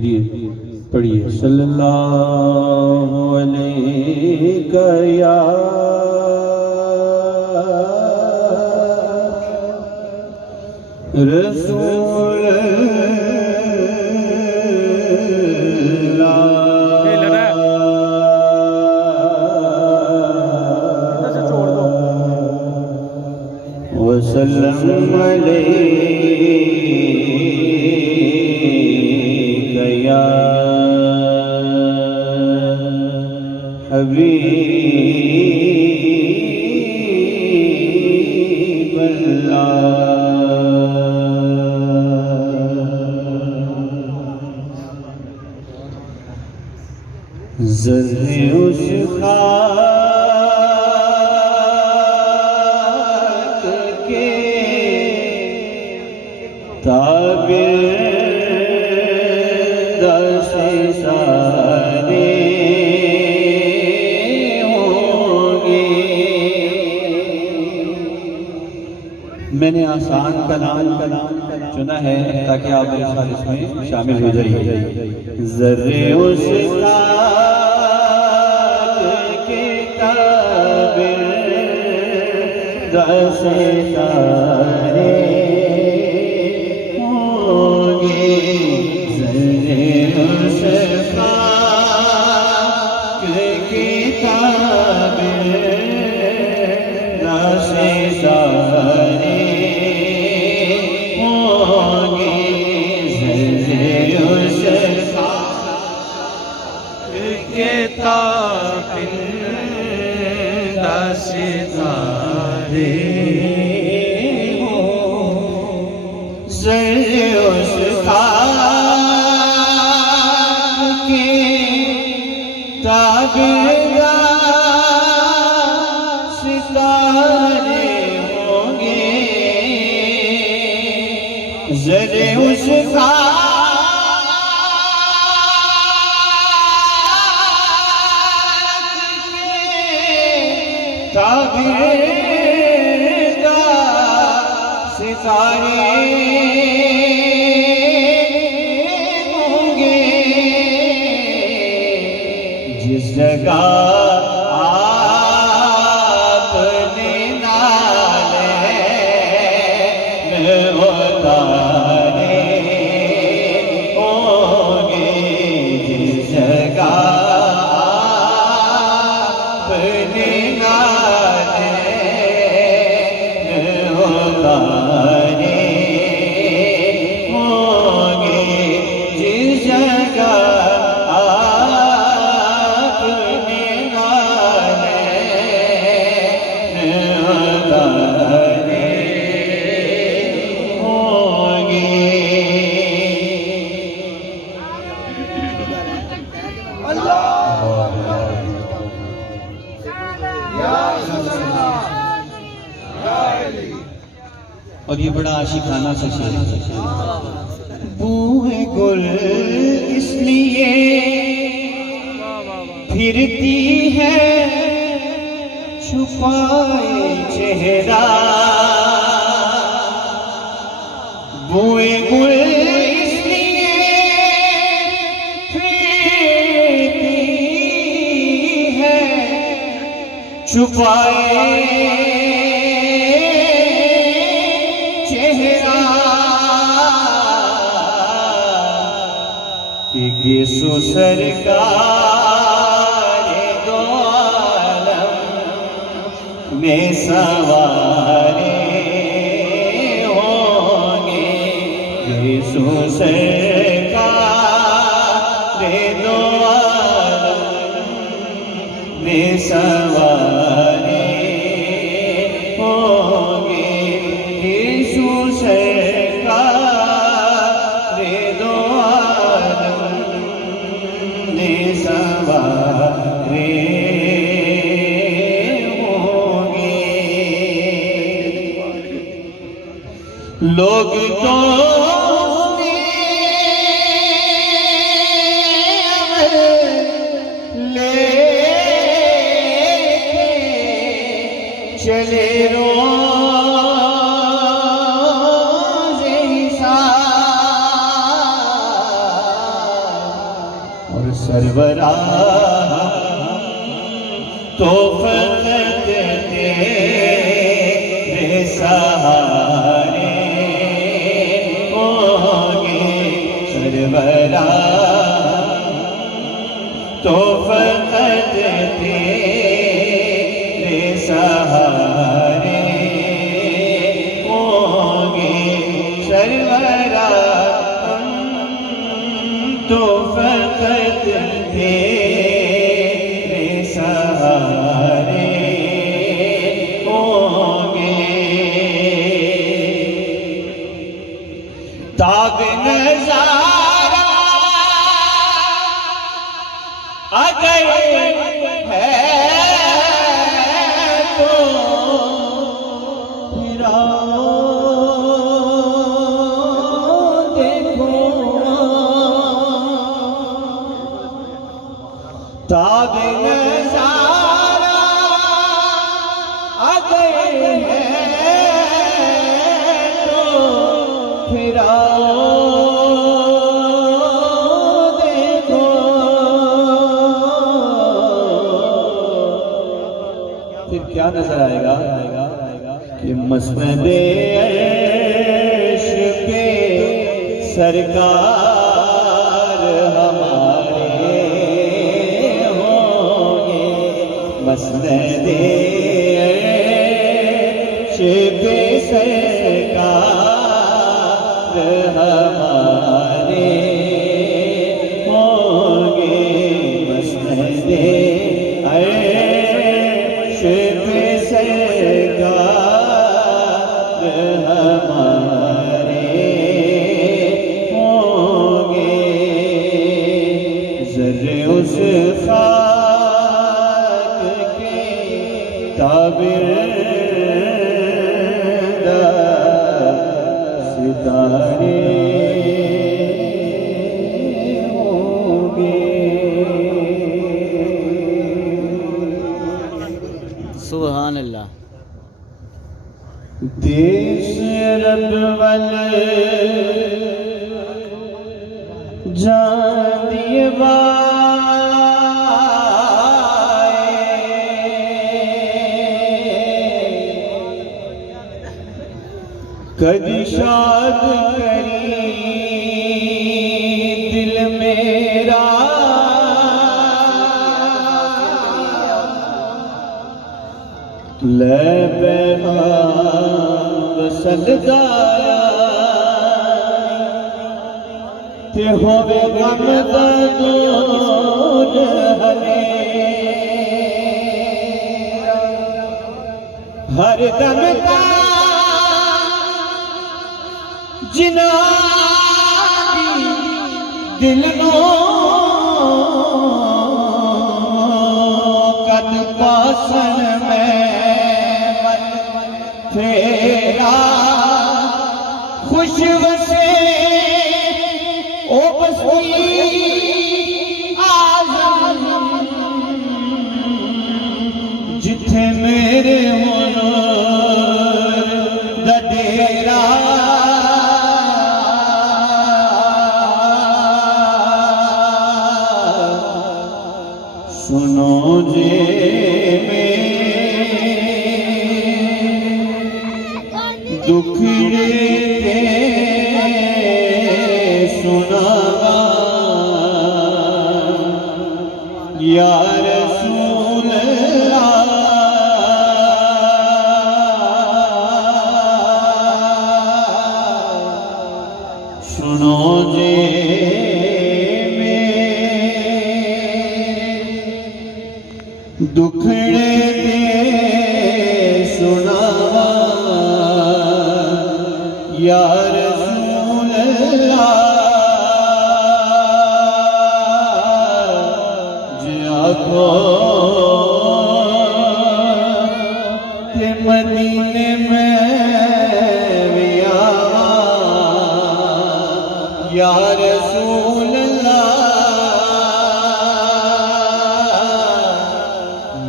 पढ़िए सल्लल्लाहु अलैहि या रसूल वसल्लम अलैका या हबीब अल्लाह। ज़र्रे उस खाक के ताबिर दसे सारे होंगे। मैंने आसान कलाम चुना है ताकि आप मेरे साथ इसमें शामिल हो जाइए। ज़र्रे उस दसे सारे होंगे। ज़र्रे उस खाक की ताबिर दसे सारे होंगे। ज़र्रे उस खाक की ताबिर दसे सारे हो। ज़र्रे उस खाक के ताबिर सितारे होंगे। ज़र्रे उस ताबिर सितारे होंगे। जिस जगह आपने नाले में उतारे होंगे। जिस जगह आपने और ये बड़ा आशिकाना सा शेर है। बूहे गुल इसलिए फिरती है छुपाए चेहरा। बूहे गुल इसलिए फिरती है छुपाए यीशु सरकार दो आलम में सवारे होंगे। यीशु सरकार दो आलम में सवारे होंगे। यीशु सरकार दो सवारे होंगे। लोग तो ले चले रोज़ हिसाब सरवरा तो फकत तेरे सहारे होंगे सरवरा तो फकत तेरे सहारे होंगे सरवरा तो फकत तेरे सहारे होंगे। ताब नज़ारा अगर है तो फिर आओ देखो। ताब नज़ारा अगर है तो फिर आओ देखो। फिर क्या नजर आएगा कि मस्नदे अर्श पे सरकार हमारे होंगे। मस्नदे अर्श पे सरकार हमारे होंगे। मस्नदे अर्श पे सरकार हमारे होंगे। ज़र्रे उस खाक के ताबिरदा सितारे होंगे। सुभान अल्लाह। देश रब वल जान दिए कदी शाद करी दिल मेरा ले पैगाम सजदाया ते होवे गम दा दूर हले हर दम दा जिना दिल नो कद पासन में तेरा खुश वसे ओ बस्ती आज़म जिथे मेरे हुनर दा डेरा। सुनो जे दुखड़े ते सुनावा या रसूल अल्लाह। सुनो जे दुखड़े ते सुनावा या रसूल अल्लाह। जे आखो के मदीने में भी आवा या रसूल अल्लाह।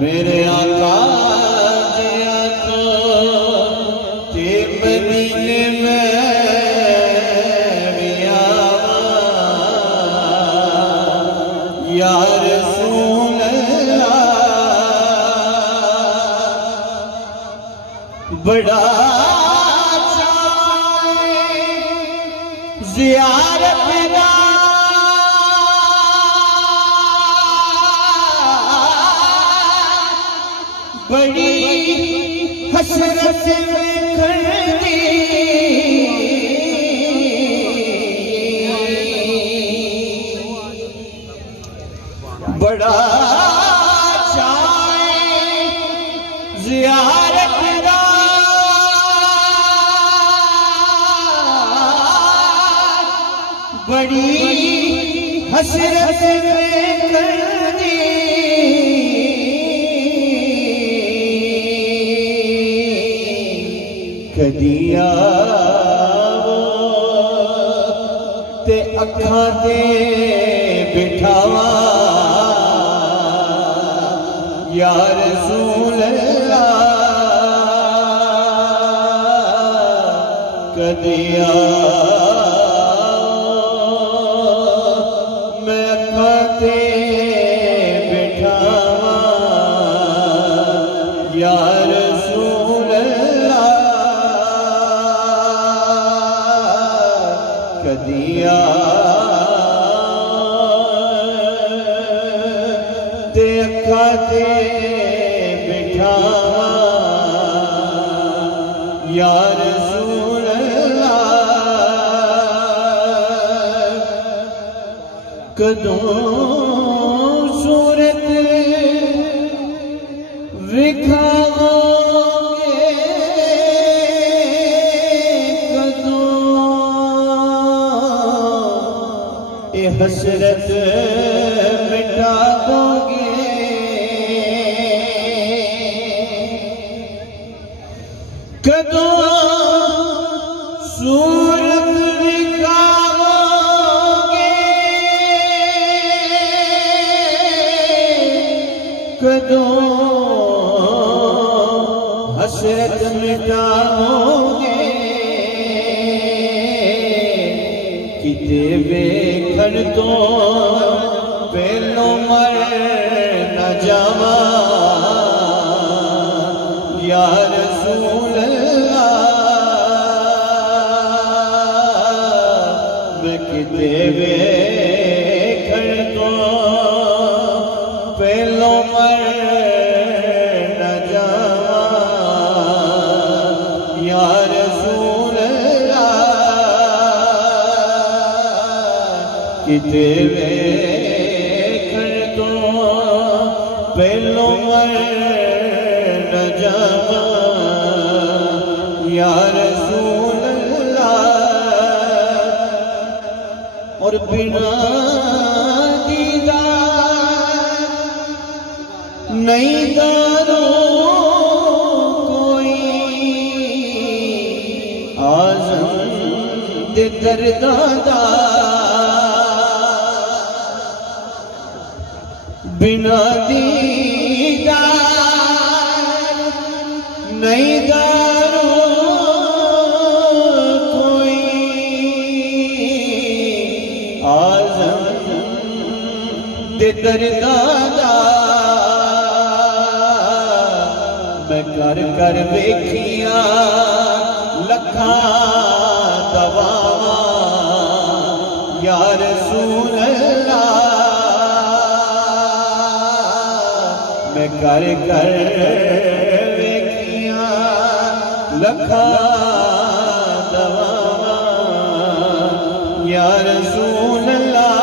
मेरे आका जे आखो के मदीने में भी आवा या रसूल अल्लाह बड़ा ज़ियारत का बड़ी हसरत कर दी बड़ा चाहे ज़ियारत का बड़ी हसरत कर दी कदिया ते अखां ते बिठावा या रसूल अल्लाह कदिया मैं अखां ते बिठावा या रसूल अल्लाह कदिया ते अखां ते बिठावा या रसूल अल्लाह कदों सूरत विखाओगे कदों ए हसरत मिटाओगे कदों सूरत दिखाओगे कदों हसरत मिटाओगे किते वेखण तो पहलों मर न जावा या रसूल अल्लाह मैं किते वेखण तो पहलों मर न जावा या रसूल अल्लाह किते वेखण तो पहलों मर न जावा या रसूल अल्लाह और बिना दीदार नहीं दारो कोई आज़म दे दरदादा बिना दीदार नहीं दारो कोई आज़म दे दरदादा मैं कर कर वेखिया लखा दवावा या रसूल अल्लाह मैं कर कर वेखिया लखा दवावा या रसूल अल्लाह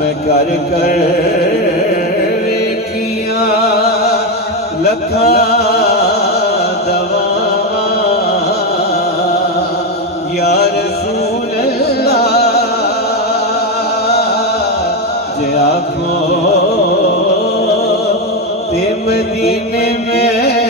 मैं कर कर वेखिया लखा दवावा या रसूल अल्लाह जे आखो ते मदीने में